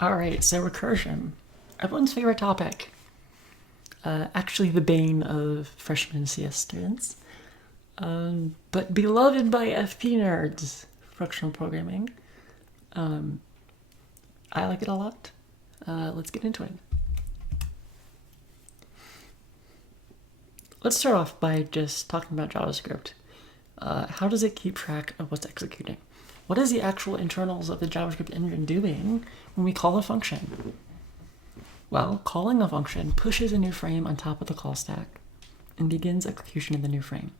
All right, so recursion, everyone's favorite topic. Actually, the bane of freshman CS students, but beloved by FP nerds, fractional programming. I like it a lot. Let's get into it. Let's start off by just talking about JavaScript. How does it keep track of what's executing? What is the actual internals of the JavaScript engine doing when we call a function? Well, calling a function pushes a new frame on top of the call stack and begins execution in the new frame.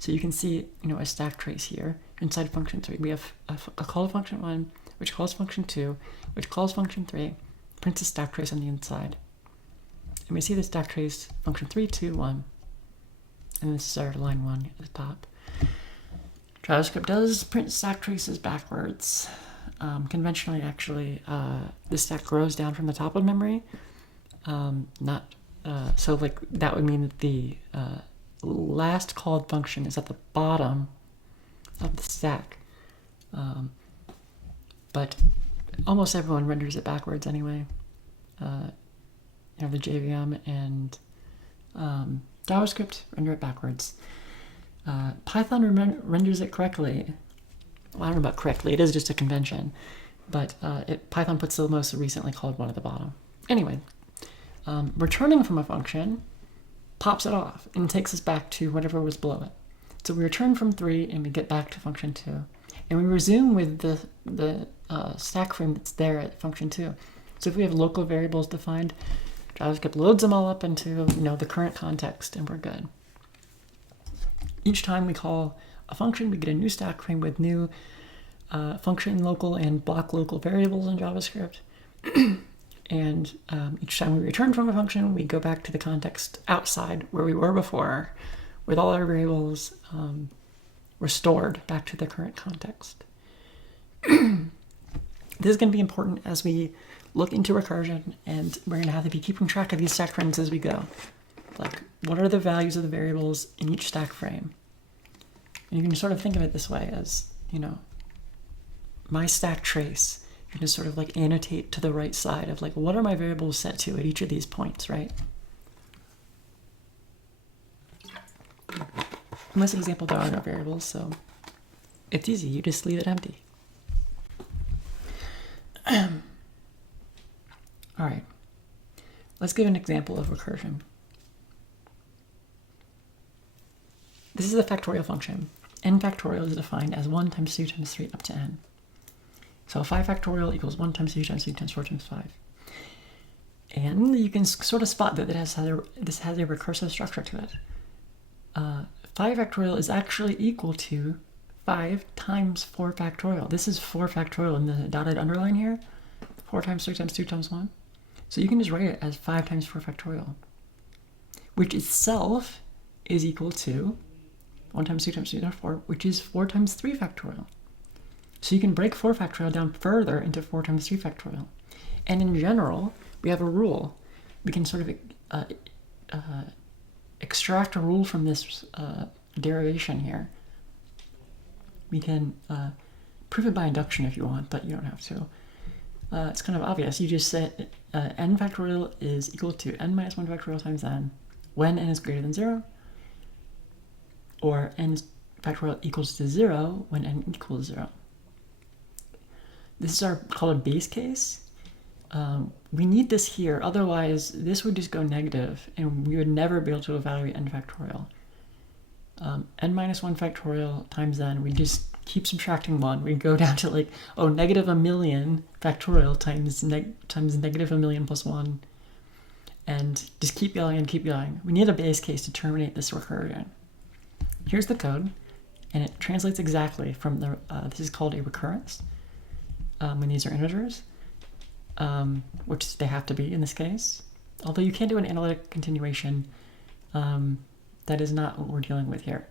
So you can see, a stack trace here inside function 3. We have a call to function 1, which calls function 2, which calls function 3, prints a stack trace on the inside. And we see the stack trace function 3, 2, 1. And this is our line 1 at the top. JavaScript does print stack traces backwards. Conventionally, actually, the stack grows down from the top of memory. That would mean that the last called function is at the bottom of the stack. But almost everyone renders it backwards anyway. The JVM and JavaScript render it backwards. Python renders it correctly. Well, I don't know about correctly, it is just a convention, but Python puts the most recently called one at the bottom. Anyway, returning from a function pops it off and takes us back to whatever was below it. So we return from 3 and we get back to function 2. And we resume with the stack frame that's there at function 2. So if we have local variables defined, JavaScript loads them all up into the current context and we're good. Each time we call a function, we get a new stack frame with new function local and block local variables in JavaScript. And each time we return from a function, we go back to the context outside where we were before, with all our variables restored back to the current context. This is going to be important as we look into recursion, and we're going to have to be keeping track of these stack frames as we go. Like, what are the values of the variables in each stack frame? And you can sort of think of it this way as, my stack trace. You can sort of annotate to the right side of what are my variables set to at each of these points, right? In this example, there are no variables, so it's easy. You just leave it empty. All right, let's give an example of recursion. This is a factorial function. N factorial is defined as 1 times 2 times 3 up to n. So 5 factorial equals 1 times 2 times 3 times 4 times 5. And you can sort of spot that this has a recursive structure to it. 5 factorial is actually equal to 5 times 4 factorial. This is 4 factorial in the dotted underline here. 4 times 3 times 2 times 1. So you can just write it as 5 times 4 factorial, which itself is equal to 1 times 2 times 3 times 4, which is 4 times 3 factorial. So you can break 4 factorial down further into 4 times 3 factorial. And in general, we have a rule. We can sort of extract a rule from this derivation here. We can prove it by induction if you want, but you don't have to. It's kind of obvious. You just set n factorial is equal to n minus 1 factorial times n when n is greater than 0, or n factorial equals to 0 when n equals 0. This is called a base case. We need this here, otherwise this would just go negative and we would never be able to evaluate n factorial. N minus 1 factorial times n, we just keep subtracting 1. We go down to negative a million factorial times negative a million plus 1. And just keep going and keep going. We need a base case to terminate this recursion. Here's the code, and it translates exactly from this is called a recurrence, when these are integers, which they have to be in this case. Although you can do an analytic continuation, that is not what we're dealing with here.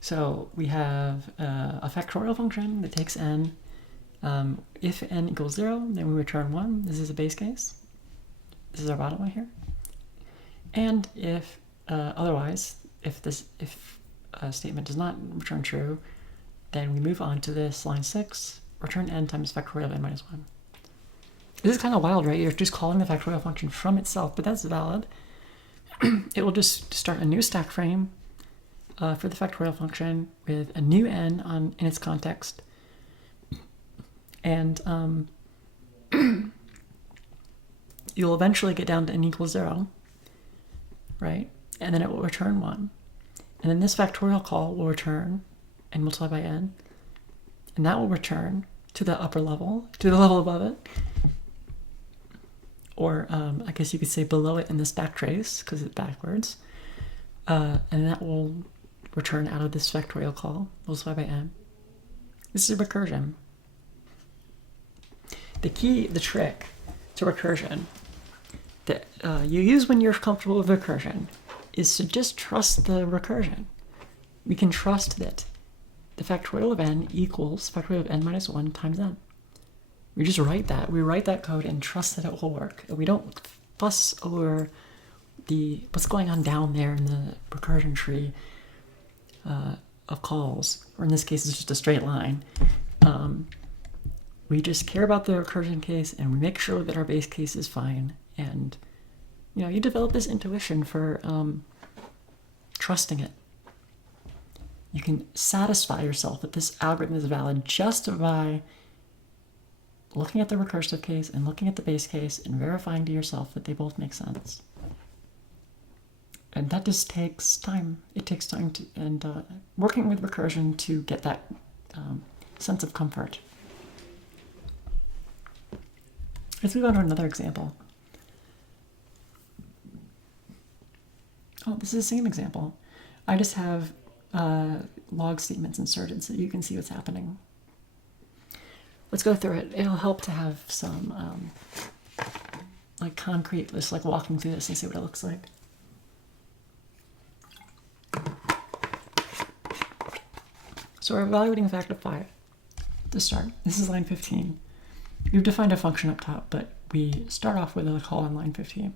So we have a factorial function that takes n. If n equals 0, then we return 1. This is a base case. This is our bottom one here. And if otherwise, if a statement does not return true, then we move on to this line 6, return n times factorial of n minus 1. This is kind of wild, right? You're just calling the factorial function from itself, but that's valid. It will just start a new stack frame for the factorial function with a new n in its context. And you'll eventually get down to n equals 0, right? And then it will return 1. And then this factorial call will return and multiply by n. And that will return to the upper level, to the level above it. Or I guess you could say below it in the stack trace, because it's backwards. And that will return out of this factorial call, multiply by n. This is recursion. The trick to recursion that you use when you're comfortable with recursion is to just trust the recursion. We can trust that the factorial of n equals factorial of n minus 1 times n. We just write that. We write that code and trust that it will work. We don't fuss over what's going on down there in the recursion tree of calls, or in this case, it's just a straight line. We just care about the recursion case, and we make sure that our base case is fine. And you develop this intuition for trusting it. You can satisfy yourself that this algorithm is valid just by looking at the recursive case and looking at the base case and verifying to yourself that they both make sense. And that just takes time. It takes time and working with recursion to get that sense of comfort. Let's move on to another example. Oh, this is the same example. I just have log statements inserted so you can see what's happening. Let's go through it. It'll help to have some concrete, just walking through this and see what it looks like. So we're evaluating a factor of 5 to start. This is line 15. We've defined a function up top, but we start off with a call on line 15.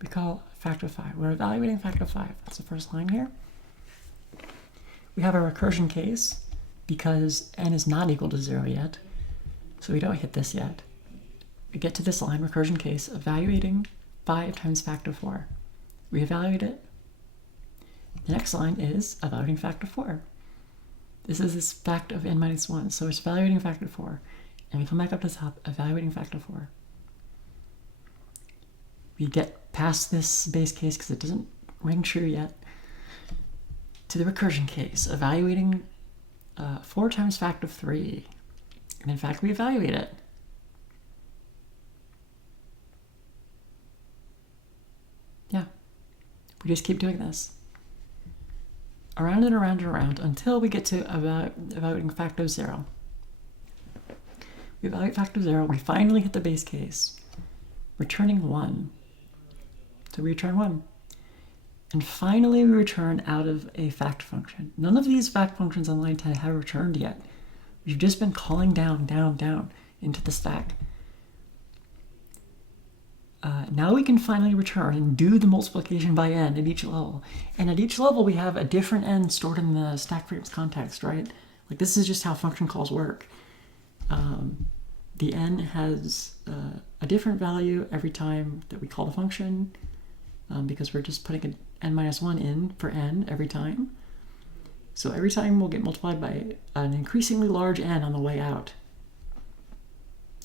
We call factor of 5. We're evaluating factor of 5. That's the first line here. We have a recursion case because n is not equal to 0 yet, so we don't hit this yet. We get to this line, recursion case, evaluating 5 times factor 4. We evaluate it. The next line is evaluating factor 4. This is this fact of n minus 1, so it's evaluating factor 4. And we come back up to the top, evaluating factor 4. We get past this base case because it doesn't ring true yet, to the recursion case, evaluating 4 times factor of 3. And in fact, we evaluate it. Yeah. We just keep doing this. Around and around and around until we get to evaluating factor of 0. We evaluate factor of 0. We finally hit the base case, returning 1. So we return 1. And finally, we return out of a fact function. None of these fact functions on line 10 have returned yet. We've just been calling down, down, down into the stack. Now we can finally return and do the multiplication by n at each level. And at each level, we have a different n stored in the stack frame's context, right? This is just how function calls work. The n has a different value every time that we call the function, because we're just putting an n minus 1 in for n every time. So every time we'll get multiplied by an increasingly large n on the way out.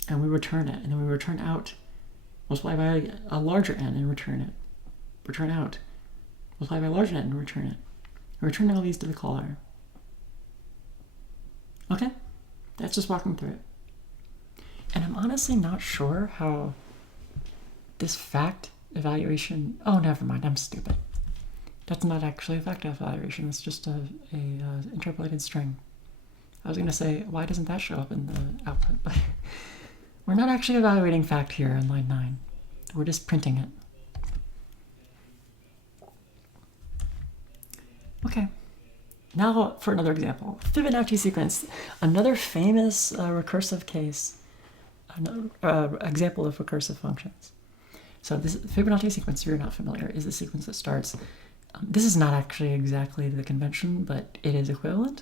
And we return it, and then we return out, multiply by a larger n and return it. Return out, multiply by a larger n and return it. And return all these to the caller. Okay, that's just walking through it. And I'm honestly not sure how this fact evaluation, oh, never mind, I'm stupid. That's not actually a fact evaluation, it's just a interpolated string. I was going to say, why doesn't that show up in the output? But we're not actually evaluating fact here in line 9. We're just printing it. Okay, now for another example. Fibonacci sequence, another famous recursive case, another example of recursive functions. So this Fibonacci sequence, if you're not familiar, is the sequence that starts. This is not actually exactly the convention, but it is equivalent.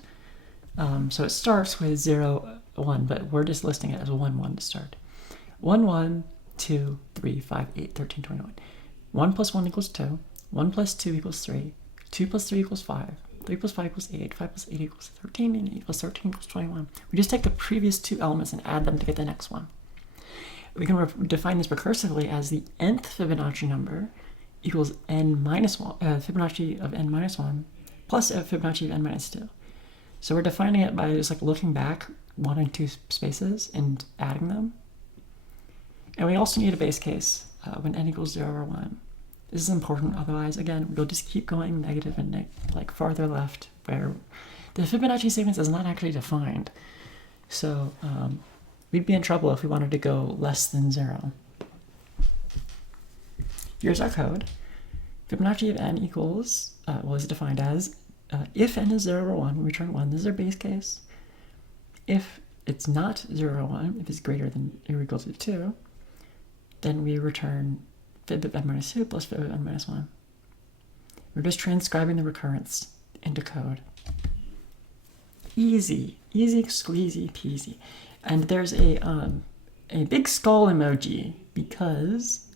So it starts with 0, 1, but we're just listing it as 1, 1 to start. 1, 1, 2, 3, 5, 8, 13, 21. 1 plus 1 equals 2. 1 plus 2 equals 3. 2 plus 3 equals 5. 3 plus 5 equals 8. 5 plus 8 equals 13. And 8 plus 13 equals 21. We just take the previous two elements and add them to get the next one. We can define this recursively as the nth Fibonacci number equals n minus 1, Fibonacci of n minus 1 plus Fibonacci of n minus 2. So we're defining it by just like looking back 1 and 2 spaces and adding them. And we also need a base case when n equals 0 or 1. This is important, otherwise, again, we'll just keep going negative and like farther left, where the Fibonacci sequence is not actually defined. So we'd be in trouble if we wanted to go less than 0. Here's our code. Fibonacci of n equals, is defined as, if n is 0 or 1, we return 1. This is our base case. If it's not 0 or 1, if it's greater than or equal to 2, then we return fib of n minus 2 plus fib of n minus 1. We're just transcribing the recurrence into code. Easy, easy squeezy peasy. And there's a big skull emoji because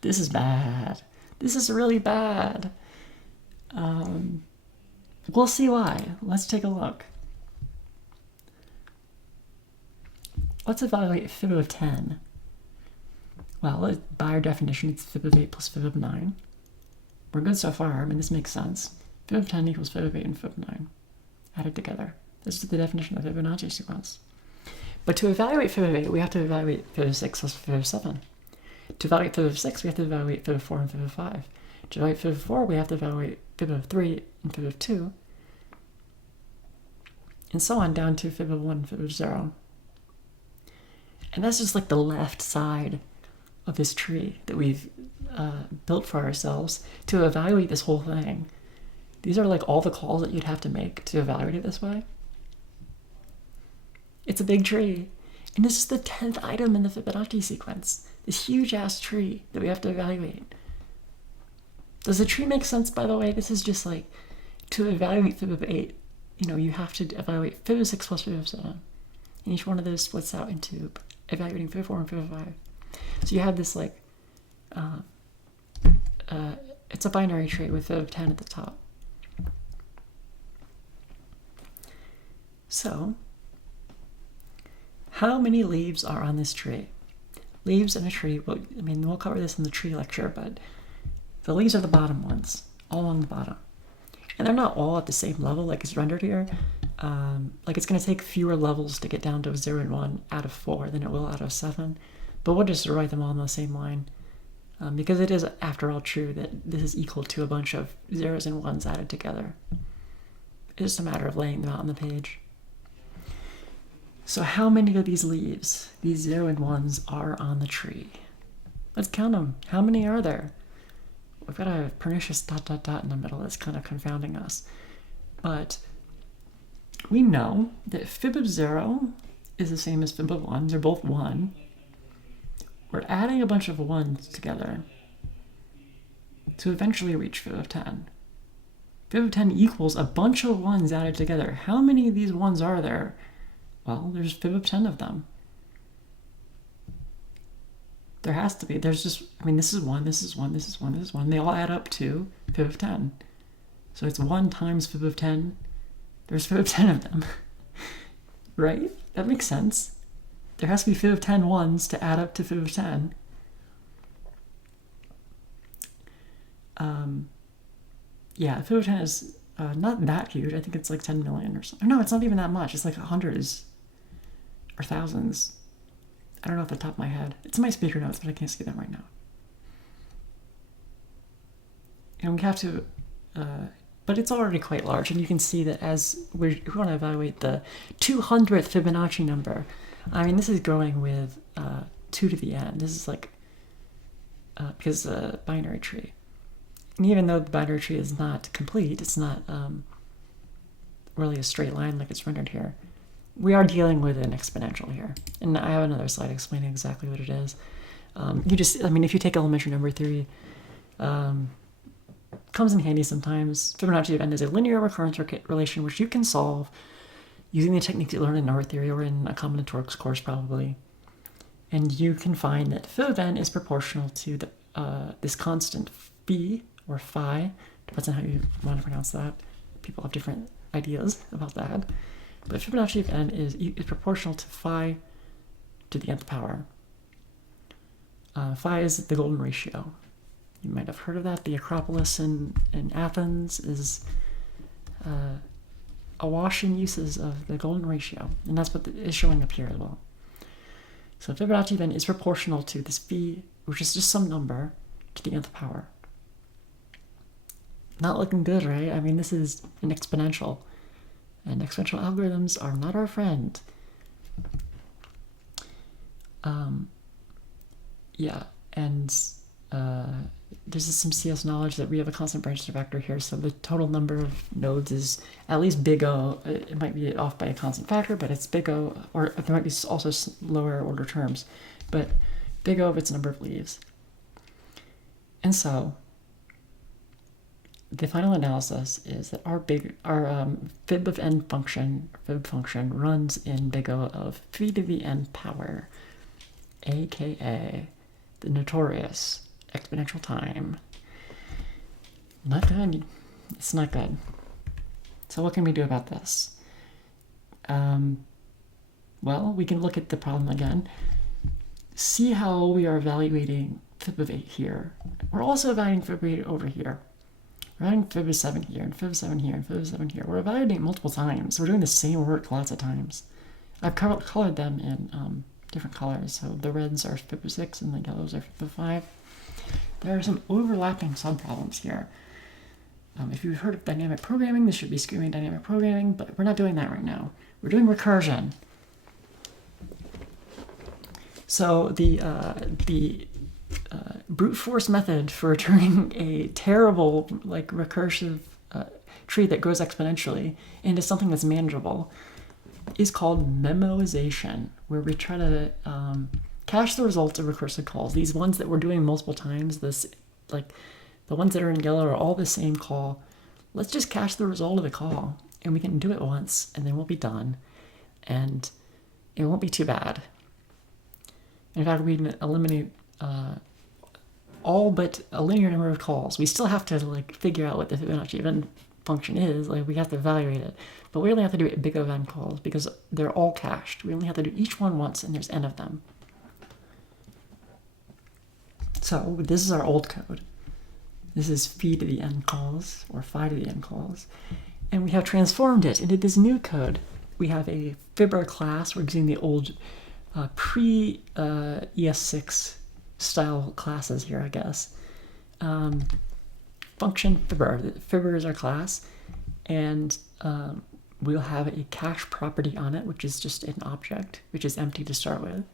this is bad. This is really bad. We'll see why. Let's take a look. Let's evaluate fib of 10. Well, by our definition, it's fib of 8 plus fib of 9. We're good so far. I mean, this makes sense. Fib of 10 equals fib of 8 and fib of 9 added together. This is the definition of Fibonacci sequence. But to evaluate fib of 8, we have to evaluate fib of 6 plus fib of 7. To evaluate fib of 6, we have to evaluate fib of 4 and fib of 5. To evaluate fib of 4, we have to evaluate fib of 3 and fib of 2. And so on down to fib of 1 and fib of 0. And that's just like the left side of this tree that we've built for ourselves to evaluate this whole thing. These are like all the calls that you'd have to make to evaluate it this way. It's a big tree. And this is the 10th item in the Fibonacci sequence. This huge ass tree that we have to evaluate. Does the tree make sense, by the way? This is just like, to evaluate fib of 8, you have to evaluate fib of 6 plus fib of 7. And each one of those splits out into evaluating fib of 4 and fib of 5. So you have this like, it's a binary tree with fib of 10 at the top. So, how many leaves are on this tree? Leaves in a tree, well, I mean, we'll cover this in the tree lecture, but the leaves are the bottom ones, all along the bottom. And they're not all at the same level like it's rendered here. Like it's going to take fewer levels to get down to 0 and 1 out of 4 than it will out of 7. But we'll just write them all on the same line. Because it is, after all, true that this is equal to a bunch of 0s and 1s added together. It's just a matter of laying them out on the page. So how many of these leaves, these 0 and 1s, are on the tree? Let's count them. How many are there? We've got a pernicious ... in the middle that's kind of confounding us. But we know that fib of 0 is the same as fib of 1. They're both 1. We're adding a bunch of 1s together to eventually reach fib of 10. Fib of 10 equals a bunch of 1s added together. How many of these 1s are there? Well, there's fib of 10 of them. There has to be. There's just, I mean, this is 1, this is 1, this is 1, this is 1. They all add up to fib of 10. So it's 1 times fib of 10. There's fib of 10 of them. Right? That makes sense. There has to be fib of 10 1s to add up to fib of 10. Yeah, fib of 10 is not that huge. I think it's like 10 million or something. No, it's not even that much. It's like hundreds or thousands. I don't know off the top of my head. It's in my speaker notes, but I can't see them right now. And we have to, but it's already quite large, and you can see that as we want to evaluate the 200th Fibonacci number, I mean, this is growing with 2 to the n. This is like, because a binary tree. And even though the binary tree is not complete, it's not really a straight line like it's rendered here, we are dealing with an exponential here. And I have another slide explaining exactly what it is. If you take elementary number theory, comes in handy sometimes. Fibonacci of n is a linear recurrence relation which you can solve using the techniques you learn in number theory or in a combinatorics course probably. And you can find that phi of n is proportional to this constant phi, or phi, depends on how you want to pronounce that. People have different ideas about that. But Fibonacci of n is proportional to phi to the nth power. Phi is the golden ratio. You might have heard of that. The Acropolis in Athens is awash in uses of the golden ratio, and that's what is showing up here as well. So Fibonacci of n is proportional to this phi, which is just some number, to the nth power. Not looking good, right? I mean, this is an exponential, and exponential algorithms are not our friend. Yeah, and there's just some CS knowledge that we have a constant branch vector here, so the total number of nodes is at least big O. It might be off by a constant factor, but it's big O, or there might be also lower order terms, but big O of its number of leaves. And so the final analysis is that our fib of n function, runs in big O of phi to the n power, aka the notorious exponential time. Not good. It's not good. So what can we do about this? Well, we can look at the problem again. See how we are evaluating fib of 8 here. We're also evaluating fib of 8 over here. We're evaluating fib of 7 here, and fib of 7 here, and fib of 7 here. We're evaluating multiple times. We're doing the same work lots of times. I've colored them in different colors. So the reds are fib of 6, and the yellows are fib of 5. There are some overlapping subproblems here. If you've heard of dynamic programming, this should be screaming dynamic programming, but we're not doing that right now. We're doing recursion. So the brute force method for turning a terrible, recursive tree that grows exponentially into something that's manageable is called memoization, where we try to cache the results of recursive calls. These ones that we're doing multiple times, the ones that are in yellow are all the same call. Let's just cache the result of the call, and we can do it once, and then we'll be done, and it won't be too bad. In fact, we can eliminate all but a linear number of calls. We still have to figure out what the Fibonacci of n function is. We have to evaluate it, but we only have to do it big of n calls because they're all cached. We only have to do each one once, and there's n of them. So this is our old code. This is phi to the n calls, or phi to the n calls, and we have transformed it into this new code. We have a fibber class. We're using the old pre-ES6 style classes here, I guess. Function fibber. Fibber is our class, and we'll have a cache property on it, which is just an object, which is empty to start with.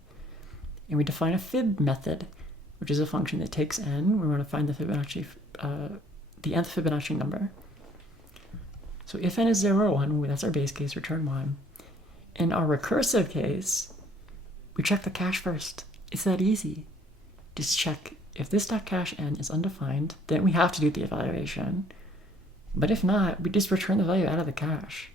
And we define a fib method, which is a function that takes n. We want to find the Fibonacci, the nth Fibonacci number. So if n is 0 or 1, that's our base case, return 1. In our recursive case, we check the cache first. It's that easy. Just check if this .cache n is undefined, then we have to do the evaluation. But if not, we just return the value out of the cache.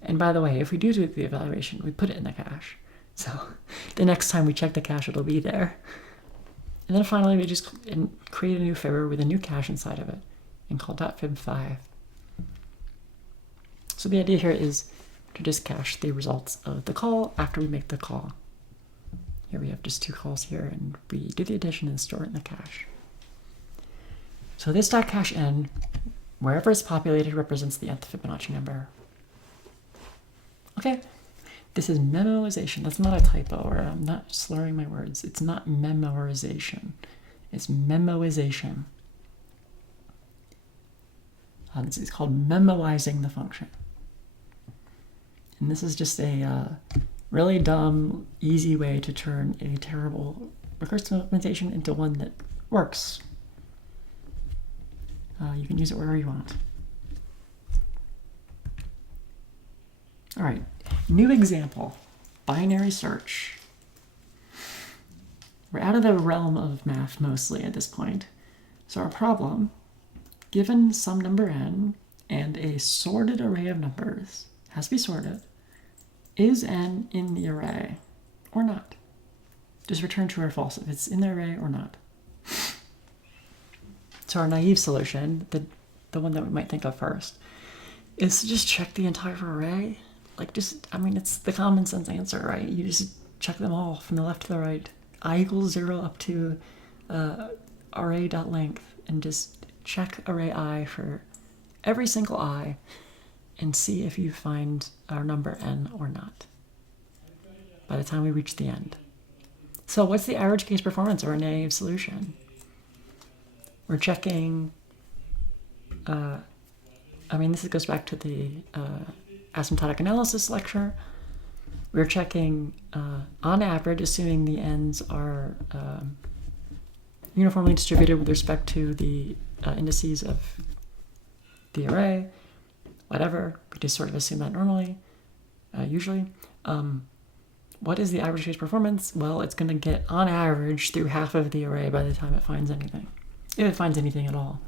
And by the way, if we do the evaluation, we put it in the cache. So the next time we check the cache, it'll be there. And then finally, we just create a new fibber with a new cache inside of it and call .fib5. So the idea here is to just cache the results of the call after we make the call. Here we have just 2 calls here, and we do the addition and store it in the cache. So this .cache n, wherever it's populated, represents the nth Fibonacci number. Okay, this is memoization. That's not a typo, or I'm not slurring my words. It's not memorization. It's memoization. This is called memoizing the function. And this is just a really dumb, easy way to turn a terrible recursive implementation into one that works. You can use it wherever you want. All right, new example, binary search. We're out of the realm of math mostly at this point. So our problem, given some number n and a sorted array of numbers, has to be sorted, is n in the array or not? Just return true or false if it's in the array or not. So our naive solution, the one that we might think of first, is to just check the entire array. Like it's the common sense answer, right? You just check them all from the left to the right. I equals 0 up to array.length, and just check array I for every single I and see if you find our number n or not by the time we reach the end. So what's the average case performance of our naive solution? We're checking, this goes back to the asymptotic analysis lecture. We're checking, on average, assuming the n's are uniformly distributed with respect to the indices of the array, whatever. We just sort of assume that normally, usually. What is the average case performance? Well, it's going to get, on average, through half of the array by the time it finds anything, if it finds anything at all.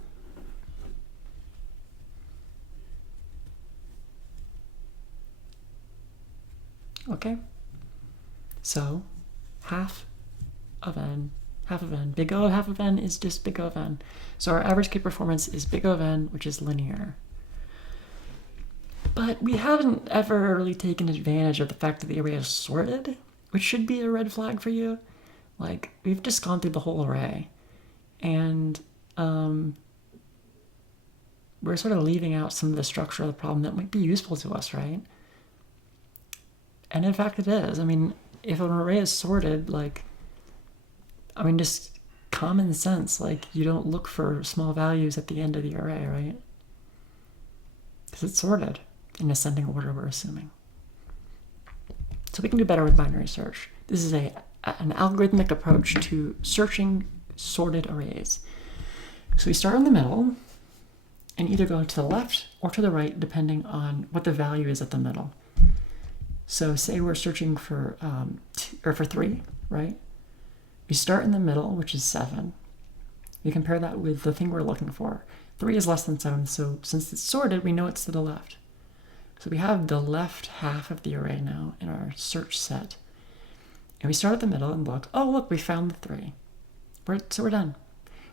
Okay, so half of n, big O of half of n is just big O of n. So our average case performance is big O of n, which is linear. But we haven't ever really taken advantage of the fact that the array is sorted, which should be a red flag for you. Like, we've just gone through the whole array, and we're sort of leaving out some of the structure of the problem that might be useful to us, right? And in fact it is. If an array is sorted, just common sense, you don't look for small values at the end of the array, right? Because it's sorted in ascending order, we're assuming. So we can do better with binary search. This is an algorithmic approach to searching sorted arrays. So we start in the middle and either go to the left or to the right, depending on what the value is at the middle. So say we're searching for 3, right? We start in the middle, which is 7. We compare that with the thing we're looking for. 3 is less than 7, so since it's sorted, we know it's to the left. So we have the left half of the array now in our search set. And we start at the middle and look, oh look, we found the 3. So we're done.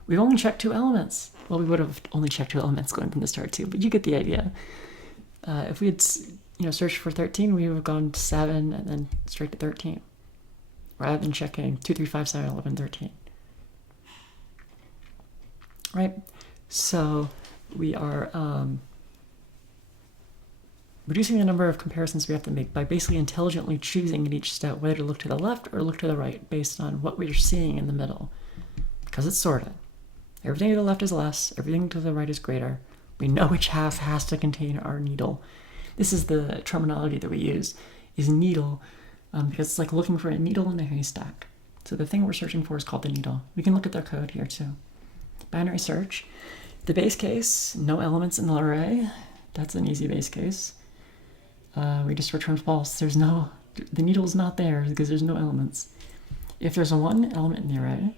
We've only checked 2 elements. Well, we would have only checked 2 elements going from the start too, but you get the idea. If we had searched for 13, we would have gone to 7 and then straight to 13, rather than checking 2, 3, 5, 7, 11, 13. Right? So we are reducing the number of comparisons we have to make by basically intelligently choosing at each step whether to look to the left or look to the right based on what we're seeing in the middle, because it's sorted. Everything to the left is less, everything to the right is greater. We know which half has to contain our needle. This is the terminology that we use, is needle, because it's like looking for a needle in a haystack. So the thing we're searching for is called the needle. We can look at their code here too. Binary search. The base case, no elements in the array. That's an easy base case. We just return false. The needle is not there because there's no elements. If there's one element in the array,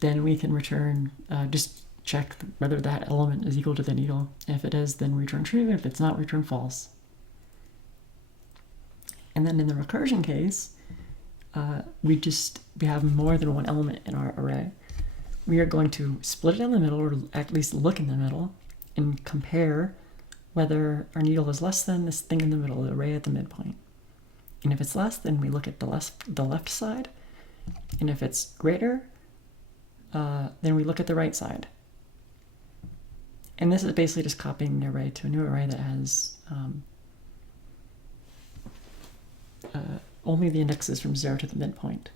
then we can return, just check whether that element is equal to the needle. If it is, then return true. If it's not, return false. And then in the recursion case, we have more than one element in our array. We are going to split it down the middle, or at least look in the middle, and compare whether our needle is less than this thing in the middle, the array at the midpoint. And if it's less, then we look at the left side. And if it's greater, then we look at the right side. And this is basically just copying the array to a new array that has only the indexes from 0 to the midpoint.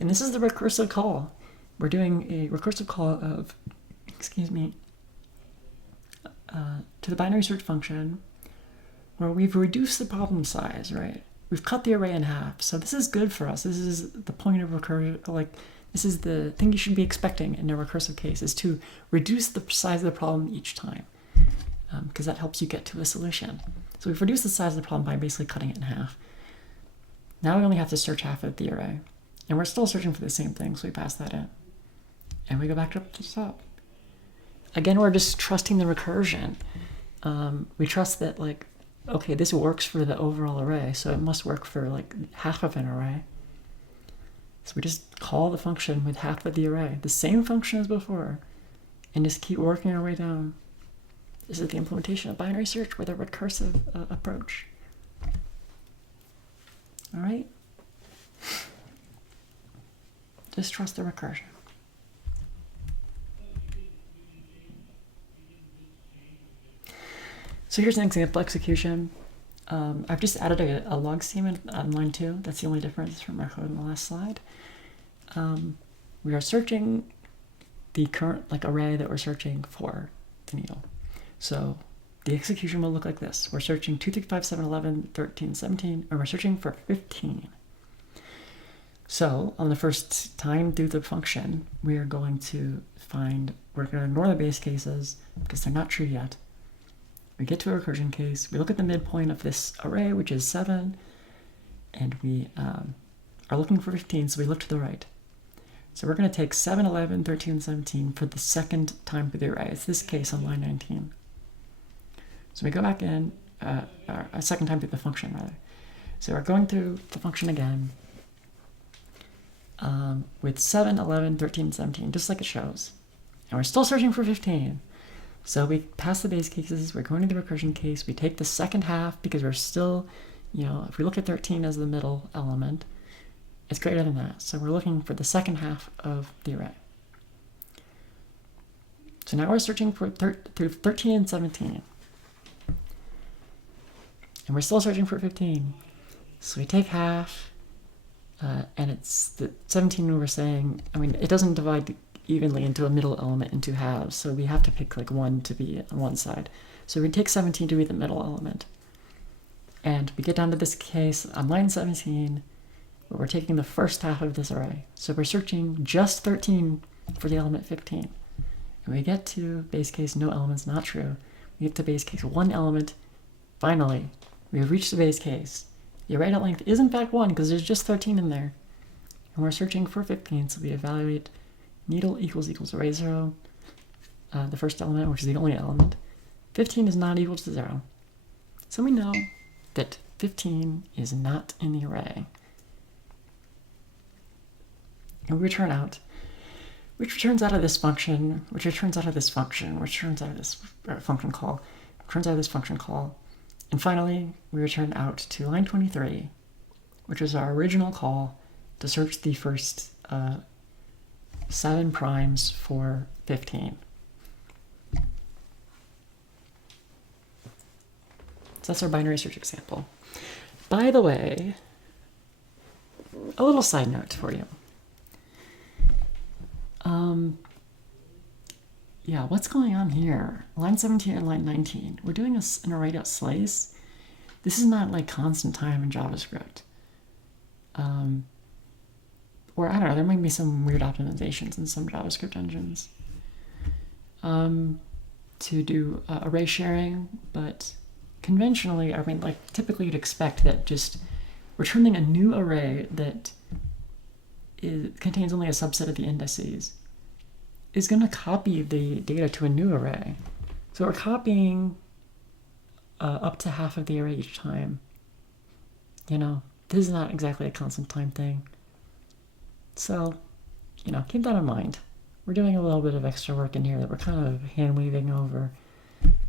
And this is the recursive call. We're doing a recursive call of, to the binary search function, where we've reduced the problem size, right? We've cut the array in half. So this is good for us. This is the point of recursion, this is the thing you should be expecting in a recursive case, is to reduce the size of the problem each time, because that helps you get to a solution. So we've reduced the size of the problem by basically cutting it in half. Now we only have to search half of the array, and we're still searching for the same thing, so we pass that in. And we go back up to the top. Again, we're just trusting the recursion. We trust that okay, this works for the overall array, so it must work for like half of an array. So we just call the function with half of the array, the same function as before, and just keep working our way down. This is the implementation of binary search with a recursive approach. All right? Just trust the recursion. So here's an example execution. I've just added a log statement on line 2. That's the only difference from our code in the last slide. We are searching the current array that we're searching for the needle. So the execution will look like this. We're searching 2, 3, 5, 7, 11, 13, 17, and we're searching for 15. So on the first time through the function, we're going to ignore the base cases because they're not true yet. We get to a recursion case, we look at the midpoint of this array, which is 7, and we are looking for 15, so we look to the right. So we're going to take 7, 11, 13, 17 for the second time through the array. It's this case on line 19. So we go back in, a second time through the function, rather. So we're going through the function again with 7, 11, 13, 17, just like it shows. And we're still searching for 15. So we pass the base cases, we're going to the recursion case, we take the second half because we're still, if we look at 13 as the middle element, it's greater than that. So we're looking for the second half of the array. So now we're searching for through 13 and 17. And we're still searching for 15. So we take half, and it's the 17 we were saying, it doesn't divide evenly into a middle element in two halves, so we have to pick one to be on one side. So we take 17 to be the middle element. And we get down to this case on line 17, where we're taking the first half of this array. So we're searching just 13 for the element 15. And we get to base case no elements not true. We get to base case 1 element. Finally, we have reached the base case. The array length is in fact 1 because there's just 13 in there. And we're searching for 15, so we evaluate needle equals array 0, the first element, which is the only element. 15 is not equal to 0. So we know that 15 is not in the array. And we return out, which returns out of this function, which returns out of this function, which turns out of this function call, turns out of this function call. And finally, we return out to line 23, which is our original call to search the first 7 primes for 15. So that's our binary search example. By the way, a little side note for you. Yeah, what's going on here? Line 17 and line 19. We're doing an array.slice. This is not like constant time in JavaScript. Or I don't know, there might be some weird optimizations in some JavaScript engines to do array sharing, but conventionally, typically you'd expect that just returning a new array that contains only a subset of the indices is going to copy the data to a new array. So we're copying up to half of the array each time. This is not exactly a constant time thing. So, keep that in mind. We're doing a little bit of extra work in here that we're kind of hand-waving over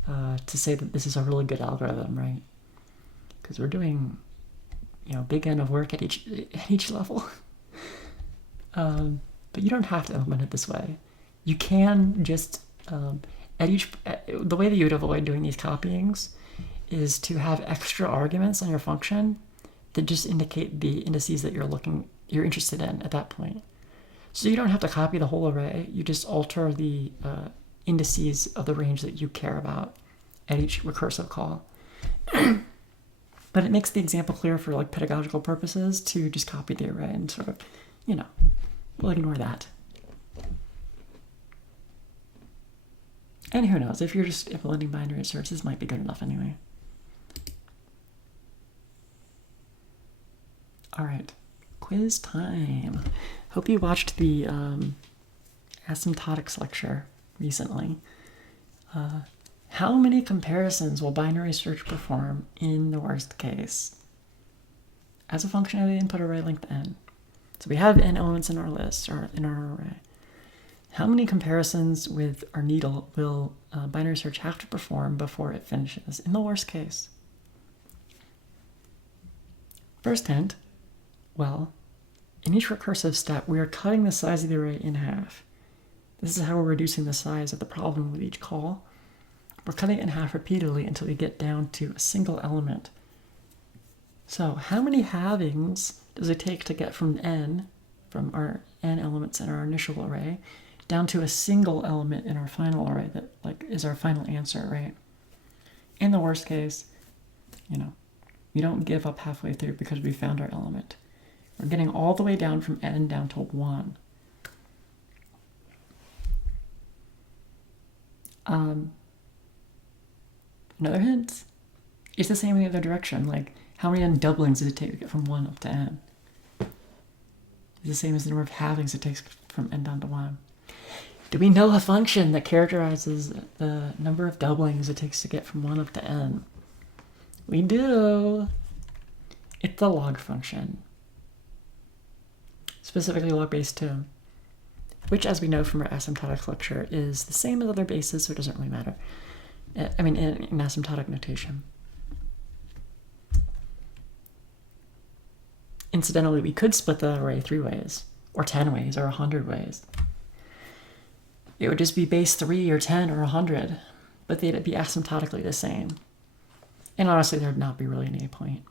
to say that this is a really good algorithm, right? Because we're doing, big end of work at each level. But you don't have to implement it this way. You can just, the way that you would avoid doing these copyings is to have extra arguments on your function that just indicate the indices that you're interested in at that point. So you don't have to copy the whole array, you just alter the indices of the range that you care about at each recursive call. But it makes the example clear for pedagogical purposes to just copy the array and sort of, we'll ignore that. And who knows, if you're just implementing binary search, this might be good enough anyway. All right, quiz time. Hope you watched the asymptotics lecture recently. How many comparisons will binary search perform in the worst case? As a function of the input array length n. So we have n elements in our list, or in our array. How many comparisons with our needle will binary search have to perform before it finishes in the worst case? First hint, well, in each recursive step, we are cutting the size of the array in half. This is how we're reducing the size of the problem with each call. We're cutting it in half repeatedly until we get down to a single element. So how many halvings does it take to get from n, from our n elements in our initial array, down to a single element in our final array that is our final answer, right? In the worst case, we don't give up halfway through because we found our element. We're getting all the way down from n down to 1. Another hint, it's the same in the other direction. How many n doublings does it take to get from 1 up to n? It's the same as the number of halvings it takes from n down to 1. Do we know a function that characterizes the number of doublings it takes to get from 1 up to n? We do. It's the log function. Specifically log base 2, which, as we know from our asymptotic lecture, is the same as other bases, so it doesn't really matter. I mean, in asymptotic notation. Incidentally, we could split the array 3 ways, or 10 ways, or 100 ways. It would just be base 3 or 10 or 100, but they'd be asymptotically the same. And honestly, there'd not be really any point.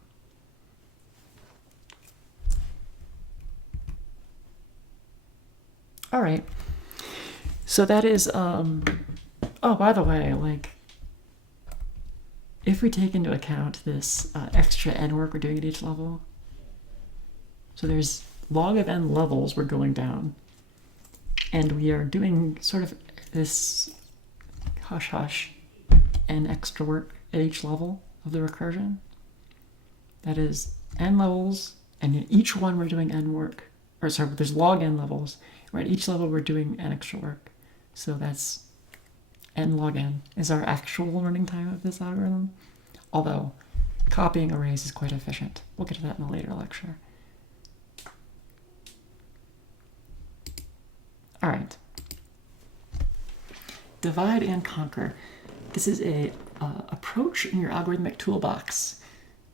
All right. So that is, oh, by the way, if we take into account this extra n work we're doing at each level, so there's log of n levels we're going down, and we are doing sort of this hush-hush n extra work at each level of the recursion. That is n levels, and in each one we're doing n work. Or sorry, there's log n levels, where at each level we're doing n extra work. So that's n log n is our actual running time of this algorithm. Although copying arrays is quite efficient. We'll get to that in a later lecture. All right. Divide and conquer. This is a approach in your algorithmic toolbox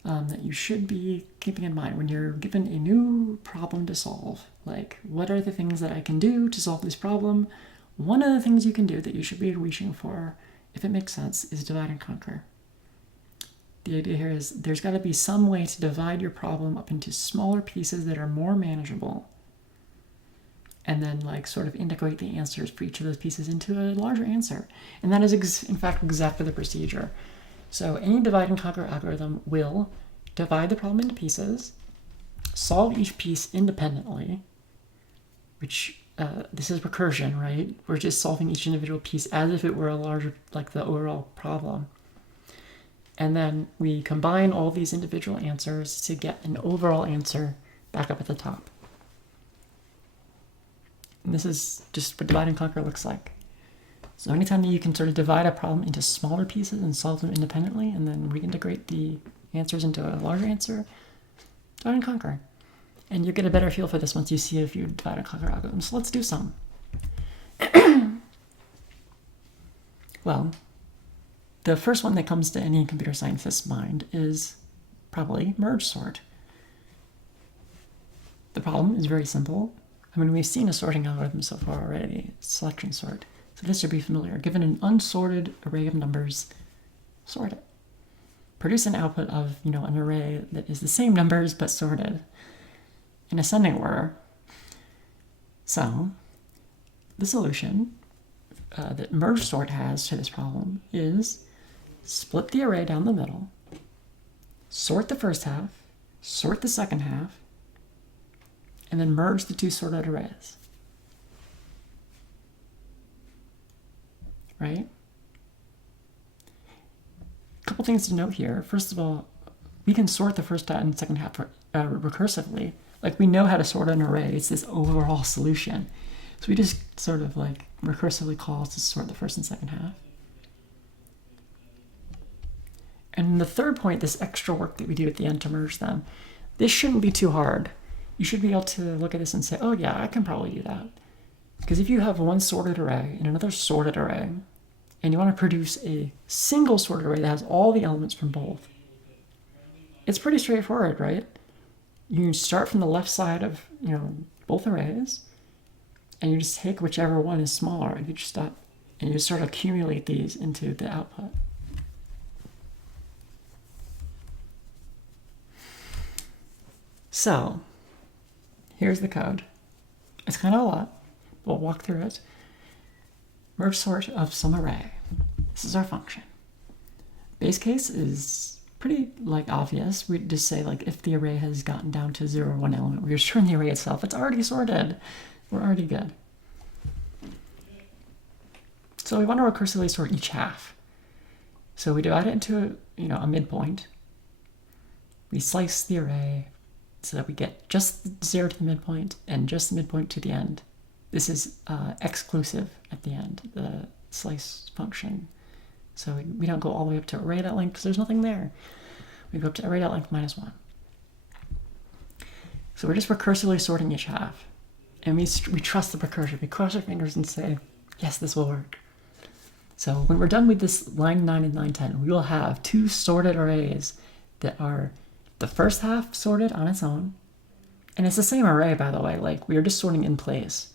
that you should be keeping in mind when you're given a new problem to solve. What are the things that I can do to solve this problem? One of the things you can do that you should be reaching for, if it makes sense, is divide and conquer. The idea here is there's got to be some way to divide your problem up into smaller pieces that are more manageable, and then sort of integrate the answers for each of those pieces into a larger answer. And that is in fact exactly the procedure. So any divide and conquer algorithm will divide the problem into pieces, solve each piece independently, which this is recursion, right? We're just solving each individual piece as if it were a larger, the overall problem. And then we combine all these individual answers to get an overall answer back up at the top. And this is just what divide and conquer looks like. So anytime that you can sort of divide a problem into smaller pieces and solve them independently, and then reintegrate the answers into a larger answer, divide and conquer. And you get a better feel for this once you see a few divide and conquer algorithms. So let's do some. Well, the first one that comes to any computer scientist's mind is probably merge sort. The problem is very simple. I mean, we've seen a sorting algorithm so far already, selection sort. So this should be familiar. Given an unsorted array of numbers, sort it. Produce an output of, an array that is the same numbers but sorted in ascending order. So the solution that merge sort has to this problem is split the array down the middle, sort the first half, sort the second half, and then merge the two sorted arrays. Right? A couple things to note here. First of all, we can sort the first half and second half recursively. We know how to sort an array. It's this overall solution. So we just sort of recursively call to sort the first and second half. And the third point, this extra work that we do at the end to merge them, this shouldn't be too hard. You should be able to look at this and say, oh yeah, I can probably do that. Because if you have one sorted array and another sorted array, and you want to produce a single sorted array that has all the elements from both, it's pretty straightforward, right? You start from the left side of both arrays, and you just take whichever one is smaller. You just stop, and you sort of accumulate these into the output. So here's the code. It's kind of a lot. We'll walk through it. Merge sort of some array. This is our function. Base case is pretty obvious. We just say if the array has gotten down to 0 or 1 element, we return the array itself. It's already sorted. We're already good. So we want to recursively sort each half. So we divide it into a midpoint. We slice the array so that we get just 0 to the midpoint and just the midpoint to the end. This is exclusive at the end, the slice function. So we don't go all the way up to array.length because there's nothing there. We go up to array.length minus 1. So we're just recursively sorting each half. And we trust the recursion. We cross our fingers and say, yes, this will work. So when we're done with this line 9 and line 10, we will have two sorted arrays that are the first half sorted on its own. And it's the same array, by the way. We are just sorting in place.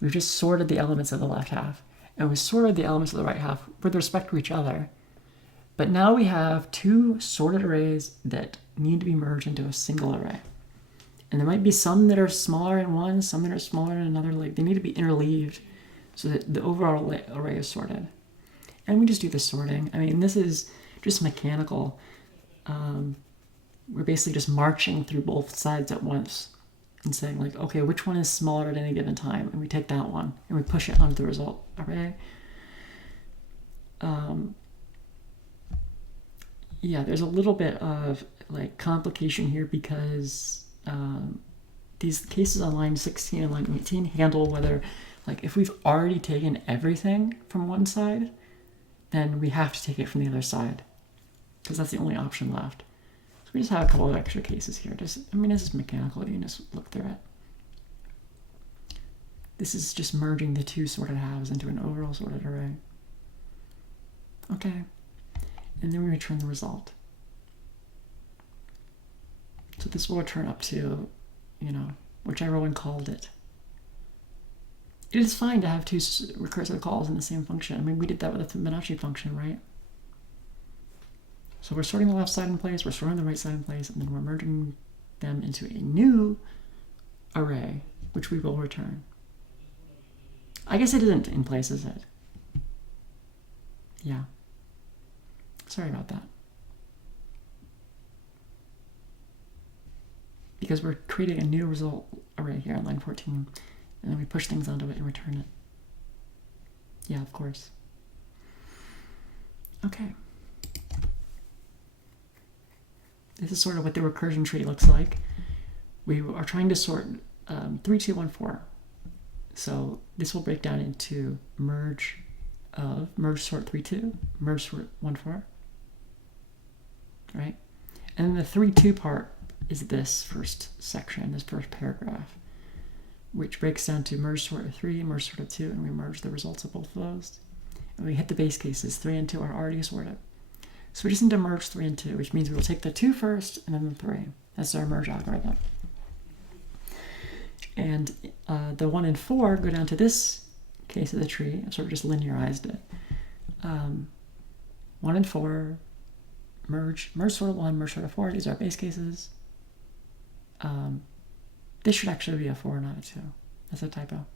We've just sorted the elements of the left half, and we sorted the elements of the right half with respect to each other. But now we have two sorted arrays that need to be merged into a single array. And there might be some that are smaller in one, some that are smaller in another. They need to be interleaved so that the overall array is sorted. And we just do the sorting. I mean, this is just mechanical. We're basically just marching through both sides at once and saying okay, which one is smaller at any given time? And we take that one and we push it onto the result array. Yeah, there's a little bit of complication here because these cases on line 16 and line 18 handle whether if we've already taken everything from one side, then we have to take it from the other side because that's the only option left. So we just have a couple of extra cases here. This is mechanical. You can just look through it. This is just merging the two sorted halves into an overall sorted array. Okay. And then we return the result. So this will return up to, whichever one called it. It is fine to have two recursive calls in the same function. We did that with the Fibonacci function, right? So we're sorting the left side in place, we're sorting the right side in place, and then we're merging them into a new array, which we will return. I guess it isn't in place, is it? Yeah. Sorry about that. Because we're creating a new result array here on line 14, and then we push things onto it and return it. Yeah, of course. Okay. This is sort of what the recursion tree looks like. We are trying to sort 3, 2, 1, 4. So this will break down into merge sort 3, 2, merge sort 1, 4. Right? And then the 3, 2 part is this first section, this first paragraph, which breaks down to merge sort of 3, merge sort of 2, and we merge the results of both of those. And we hit the base cases. 3 and 2 are already sorted. So we just need to merge 3 and 2, which means we'll take the 2 first and then the 3. That's our merge algorithm. And the 1 and 4 go down to this case of the tree. I've sort of just linearized it. 1 and 4, merge sort of 1, merge sort of 4. These are base cases. This should actually be a 4, not a 2. That's a typo.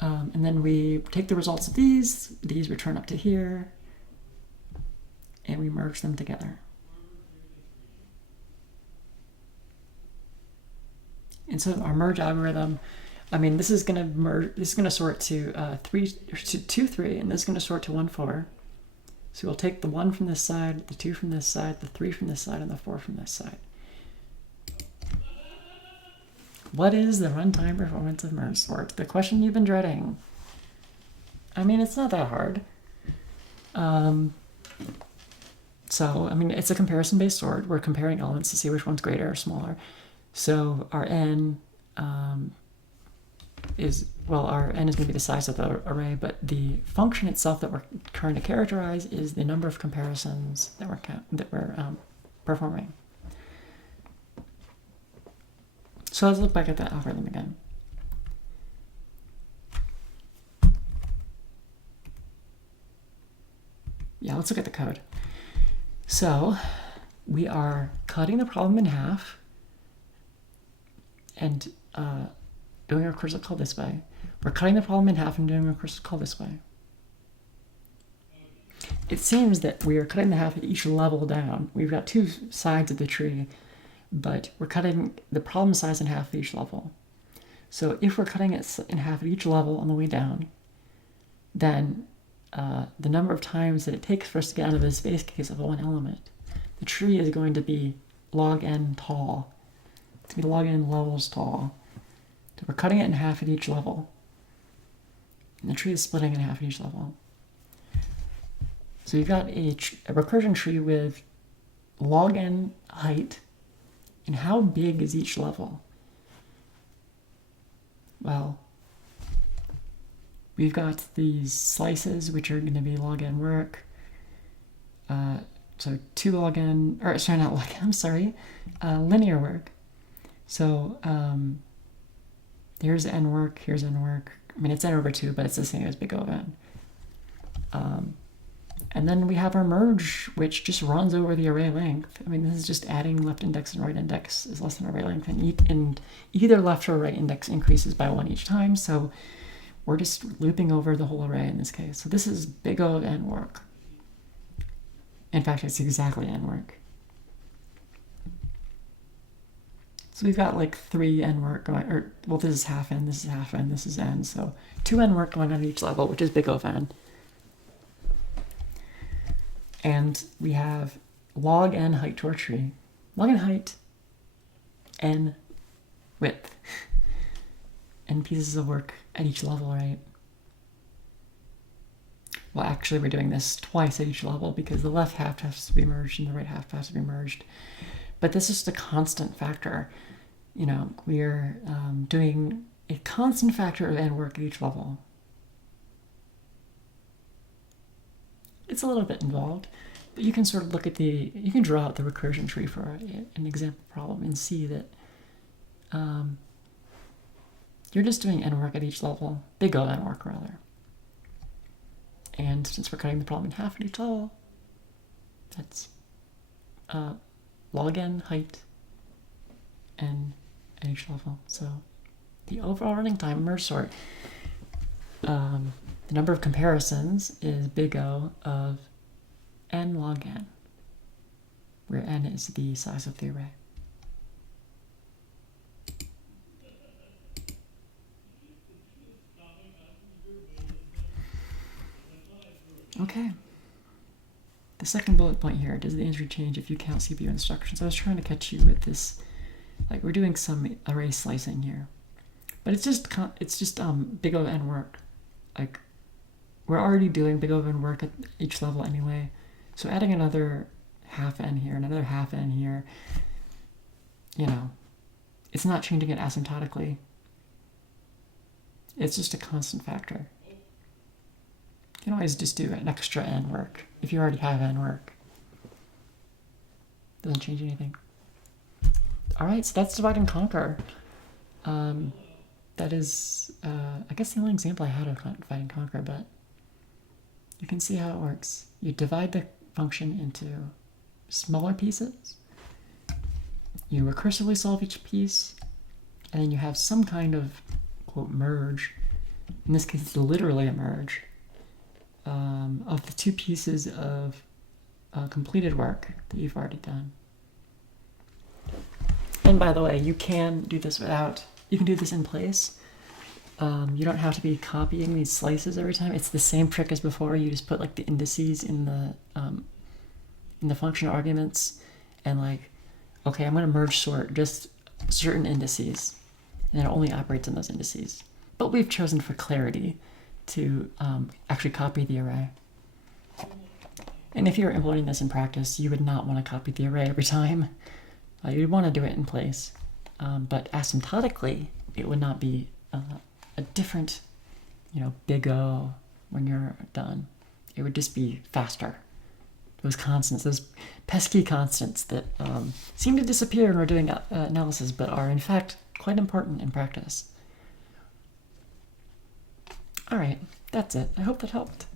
And then we take the results of these return up to here, and we merge them together. And so our merge algorithm, this is going to sort to 2, 3, and this is going to sort to 1, 4. So we'll take the 1 from this side, the 2 from this side, the 3 from this side, and the 4 from this side. What is the runtime performance of merge sort? The question you've been dreading. It's not that hard. So, I mean, it's a comparison-based sort. We're comparing elements to see which one's greater or smaller. So our n is, well, our n is going to be the size of the array, but the function itself that we're trying to characterize is the number of comparisons that we're performing. So let's look back at that algorithm again. Yeah, let's look at the code. So we are cutting the problem in half and doing a recursive call this way. We're cutting the problem in half and doing a recursive call this way. It seems that we are cutting the half at each level down. We've got two sides of the tree, but we're cutting the problem size in half at each level. So if we're cutting it in half at each level on the way down, then the number of times that it takes for us to get out of this base case of one element, the tree is going to be log n tall. It's going to be log n levels tall. So we're cutting it in half at each level. And the tree is splitting in half at each level. So you've got a recursion tree with log n height. And how big is each level? Well, we've got these slices, which are going to be log n work. So 2 log n, or sorry, not log n, I'm sorry, linear work. So here's n work, here's n work. I mean, it's n over 2, but it's the same as big O of n. And then we have our merge, which just runs over the array length. I mean, this is just adding left index and right index is less than array length, and either left or right index increases by 1 each time. So we're just looping over the whole array in this case. So this is big O of n work. In fact, it's exactly n work. So we've got like 3 n work going, or well, this is half n, this is half n, this is n. So 2 n work going on each level, which is big O of n. And we have log n height to our tree. Log n height, n width. N pieces of work at each level, right? Well, actually, we're doing this twice at each level because the left half has to be merged and the right half has to be merged. But this is just a constant factor. You know, we're doing a constant factor of n work at each level. It's a little bit involved, but you can sort of look at you can draw out the recursion tree for an example problem and see that you're just doing n work at each level, big O n work rather. And since we're cutting the problem in half at each level, that's log n height n at each level. So the overall running time merge sort, the number of comparisons is big O of n log n, where n is the size of the array. Okay. The second bullet point here, does the answer change if you count CPU instructions? I was trying to catch you with this, like we're doing some array slicing here, but it's just big O of n work. Like we're already doing big O of n work at each level anyway, so adding another half n here, another half n here, you know, it's not changing it asymptotically. It's just a constant factor. You can always just do an extra n work if you already have n work. Doesn't change anything. All right, so that's divide and conquer. That is, I guess, the only example I had of divide and conquer, but you can see how it works. You divide the function into smaller pieces. You recursively solve each piece, and then you have some kind of, quote, merge. In this case, it's literally a merge of the two pieces of completed work that you've already done. And by the way, you can do this you can do this in place. You don't have to be copying these slices every time. It's the same trick as before. You just put like the indices in the function arguments, and like, okay, I'm going to merge sort just certain indices, and it only operates on those indices. But we've chosen for clarity to actually copy the array. And if you're implementing this in practice, you would not want to copy the array every time. You'd want to do it in place. But asymptotically, it would not be a different, big O when you're done. It would just be faster. Those constants, those pesky constants that seem to disappear when we're doing analysis, but are in fact quite important in practice. All right, that's it. I hope that helped.